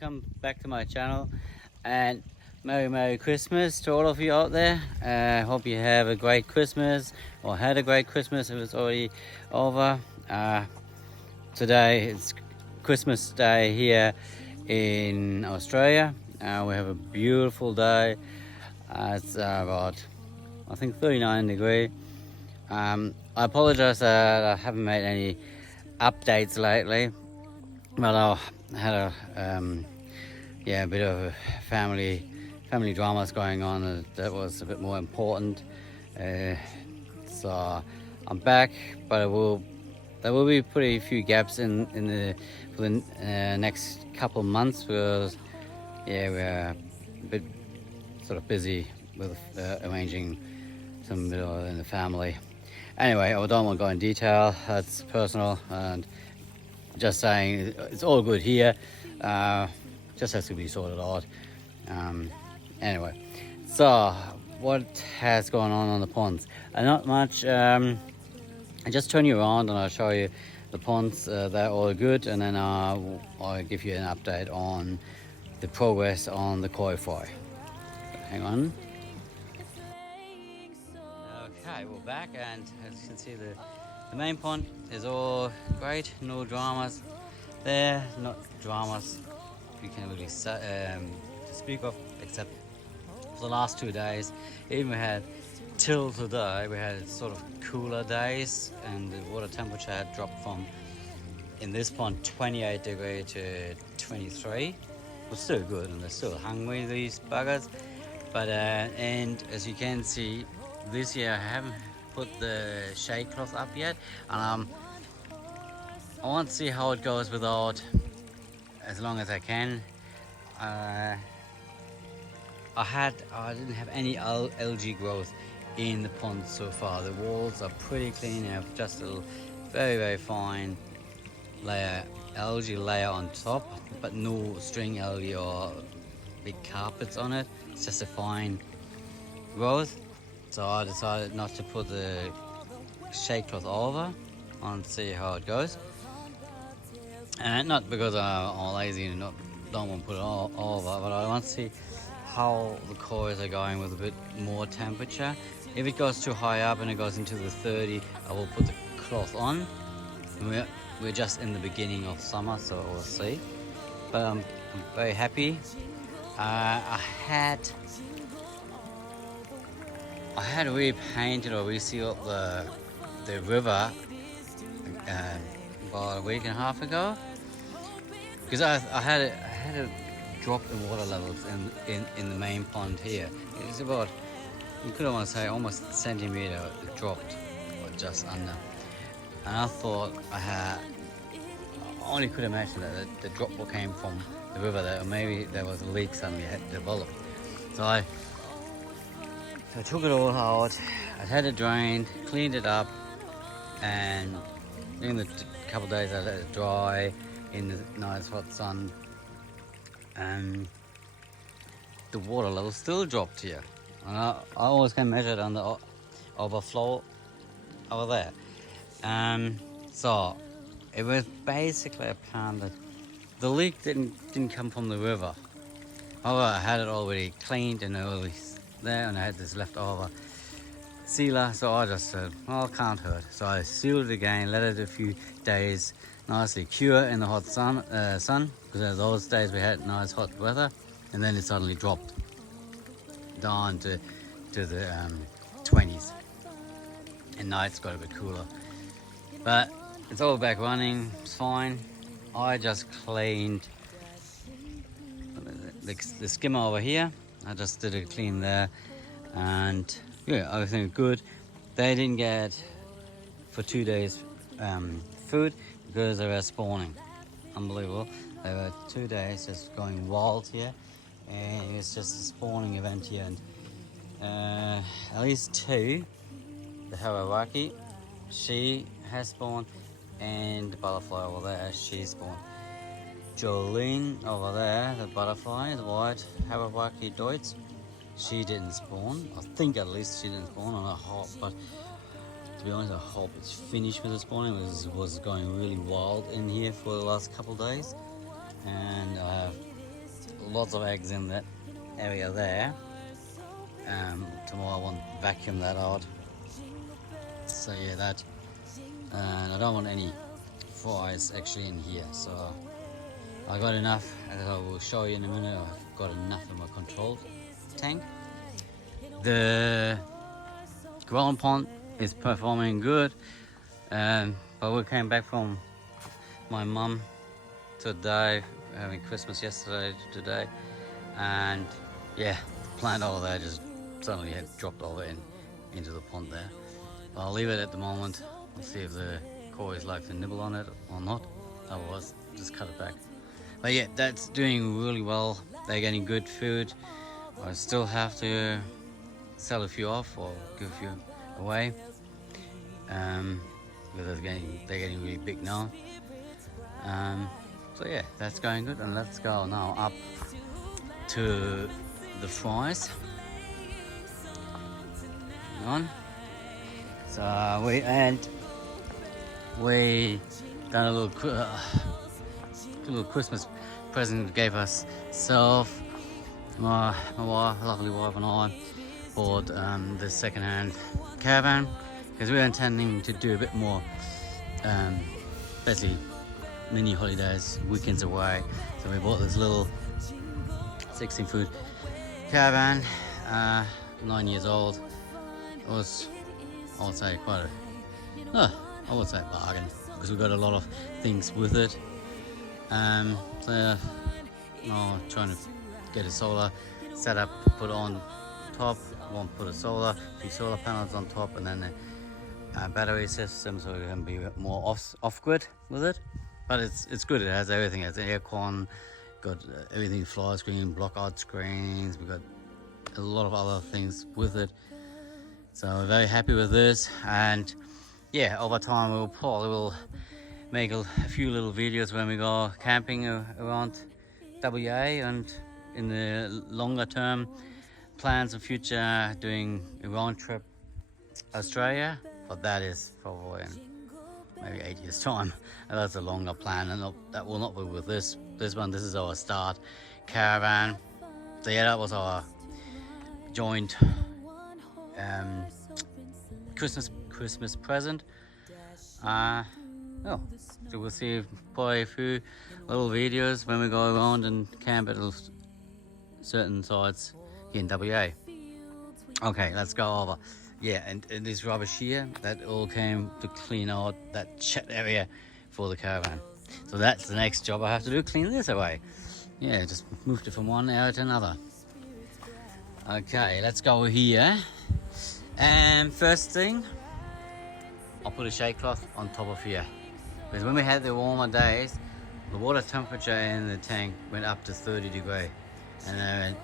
welcome back to my channel, and Merry Christmas to all of you out there. Hope you have a great Christmas, or had a great Christmas if it's already over. Today it's Christmas Day here in Australia. We have a beautiful day. It's about, I think, 39 degrees. I apologize that I haven't made any updates lately, but I had a bit of family dramas going on that was a bit more important. So I'm back, but there will be pretty few gaps for the next couple of months, because we're a bit sort of busy with arranging some middle in the family. Anyway, I don't want to go in detail. That's personal, and just saying it's all good here. Just has to be sorted out. Anyway, so what has gone on the ponds? Not much. I just turn you around and I'll show you the ponds. They're all good, and then I'll give you an update on the progress on the koi fry. Hang on. Okay, we're back, and as you can see, the main pond is all great. No dramas there. Not dramas you can really to speak of, except for the last 2 days. Even we had till today, we had sort of cooler days, and the water temperature had dropped from, in this pond, 28 degrees to 23. It was still good, and they're still hungry, these buggers. But and as you can see, this year I haven't put the shade cloth up yet, and I want to see how it goes without, as long as I can. I didn't have any algae growth in the pond so far. The walls are pretty clean. I have just a very fine algae layer on top, but no string algae or big carpets on it. It's just a fine growth. So I decided not to put the shade cloth over and see how it goes. And not because I'm lazy and don't want to put it all over, but I want to see how the kois are going with a bit more temperature. If it goes too high up and it goes into the 30, I will put the cloth on. We're just in the beginning of summer, so we'll see. But I'm very happy. I had repainted or resealed the river about a week and a half ago, because I had a drop in water levels in the main pond here. It's about, you could almost say, almost a centimeter it dropped, or just under. And I thought I only could imagine that the drop came from the river there, or maybe there was a leak suddenly had developed. So I took it all out. I had it drained, cleaned it up, and in the couple of days I let it dry in the nice hot sun, and the water level still dropped here. And I always can measure it on the overflow over there. So it was basically apparent that the leak didn't come from the river. However, I had it already cleaned and early there, and I had this leftover sealer, so I just said, well, it can't hurt. So I sealed it again, let it a few days nicely cure in the hot sun, because those days we had nice hot weather, and then it suddenly dropped down to the 20s, and now it's got a bit cooler. But it's all back running, it's fine. I just cleaned the skimmer over here. I just did a clean there, and yeah, everything is good. They didn't get for 2 days food because they were spawning. Unbelievable. They were 2 days just going wild here, and it's just a spawning event here. And at least 2, the Harawaki, she has spawned, and the butterfly over there, she spawned. Jolene over there, the butterfly, the white Harawaki Deutz, she didn't spawn. I think at least she didn't spawn on a hop, but to be honest, I hope it's finished with the spawning. It was going really wild in here for the last couple of days, and I have lots of eggs in that area there. Tomorrow I want to vacuum that out. So yeah, that. And I don't want any flies actually in here. So I got enough, as I will show you in a minute. I've got enough in my control tank. The growing pond is performing good. But we came back from my mum today, having Christmas yesterday today, and yeah, the plant over there just suddenly had dropped over into the pond there. But I'll leave it at the moment. We'll see if the koi's like to nibble on it or not. Otherwise, just cut it back. But yeah, that's doing really well. They're getting good food. I still have to sell a few off or give a few away. Because they're getting really big now. So yeah, that's going good. And let's go now up to the fries. Hang on. So we done a little Christmas present gave us self, my wife, lovely wife, and I bought the second-hand caravan because we were intending to do a bit more, basically mini holidays, weekends away. So we bought this little 16-foot caravan, 9 years old. It was, I would say, quite a, I would say bargain because we got a lot of things with it. So trying to get a solar set up, put on top. Want to put a few solar panels on top, and then a battery system, so we can be more off-grid with it. But it's good. It has everything. It has aircon, got everything, fly screen, block-out screens. We've got a lot of other things with it. So we're very happy with this. And yeah, over time we'll probably make a few little videos when we go camping around WA, and in the longer term plans of future doing a round trip Australia, but that is probably in maybe 8 years time. And that's a longer plan, and that will not be with this one. This is our start caravan. So yeah, that was our joint Christmas present. So we'll see probably a few little videos when we go around and camp at certain sites here in WA. Okay, let's go over. Yeah, and this rubbish here, that all came to clean out that chat area for the caravan. So that's the next job I have to do, clean this away. Yeah, just moved it from one area to another. Okay, let's go here. And first thing, I'll put a shade cloth on top of here. Because when we had the warmer days, the water temperature in the tank went up to 30 degrees. And I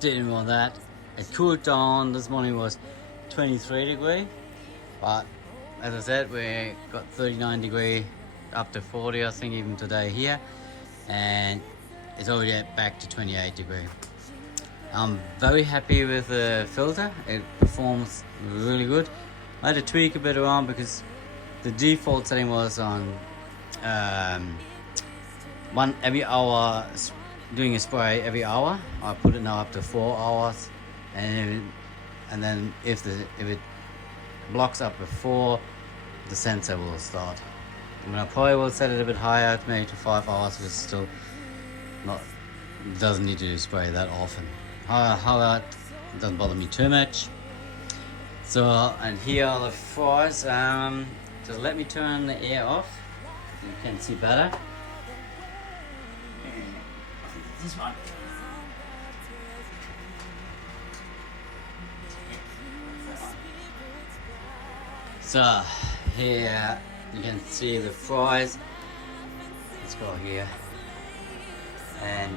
didn't want that. It cooled down. This morning was 23 degrees. But as I said, we got 39 degrees up to 40, I think, even today here. And it's already back to 28 degrees. I'm very happy with the filter. It performs really good. I had to tweak a bit around because the default setting was on every hour, doing a spray every hour. I put it now up to 4 hours, and then if it blocks up before, the sensor will start. I mean, I probably will set it a bit higher, maybe to 5 hours, because it's still doesn't need to spray that often. However, it doesn't bother me too much. So, and here are the fries. Just let me turn the air off. You can see better. This one. So here you can see the fries. Let's go here. And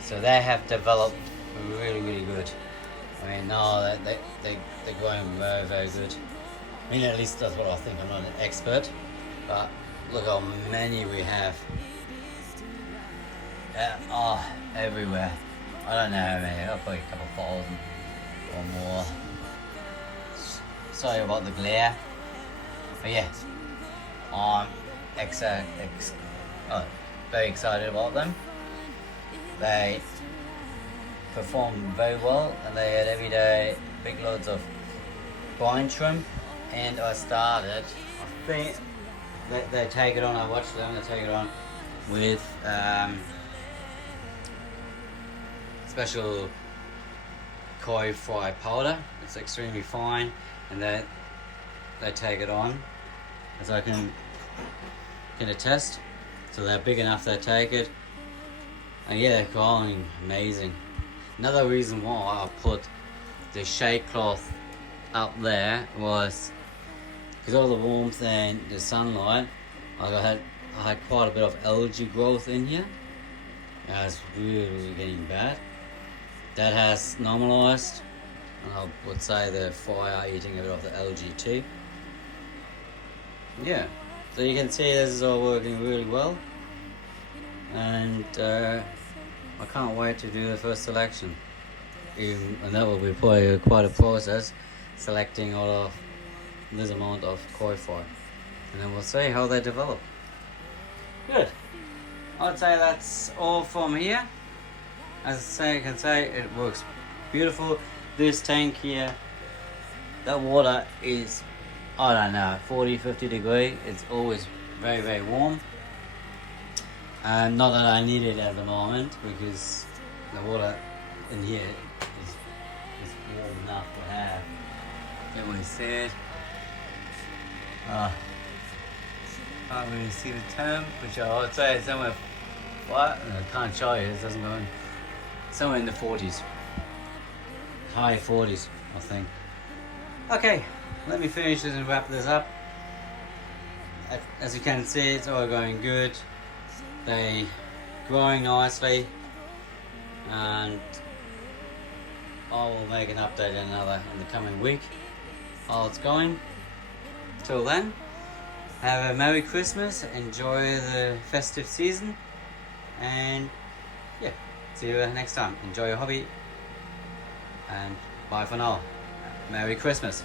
so they have developed really good. I mean, no, they're growing very good. I mean, at least that's what I think. I'm not an expert, but look how many we have. Everywhere. I don't know how many. Probably a couple thousand or more. Sorry about the glare, but yeah, I'm very excited about them. they performed very well, and they had every day big loads of brine shrimp. And I think they take it on, I watched them, they take it on with special koi fry powder. It's extremely fine, and they take it on, as I can attest. So they're big enough, they take it, and yeah, they're growing amazing. Another reason why I put the shade cloth up there was because of the warmth and the sunlight. I had quite a bit of algae growth in here. It's really getting bad. That has normalized, and I would say the fire eating a bit of the algae too. Yeah, so you can see this is all working really well, and I can't wait to do the first selection. And that will be probably quite a process, selecting all of this amount of koi fry, and then we'll see how they develop. Good. I'd say that's all from here. As I can say, it works beautiful. This tank here, that water is, I don't know, 40-50 degree. It's always very, very warm. And not that I need it at the moment, because the water in here is warm enough to have. Get what he said. Can't really see the temp, which I would say is somewhere, what? I can't show you, it doesn't go in. Somewhere in the 40s. High 40s, I think. Okay, let me finish this and wrap this up. As you can see, it's all going good. They growing nicely, and I will make an update in the coming week how it's going. Till then, have a Merry Christmas, enjoy the festive season, and yeah, see you next time. Enjoy your hobby, and bye for now. Merry Christmas.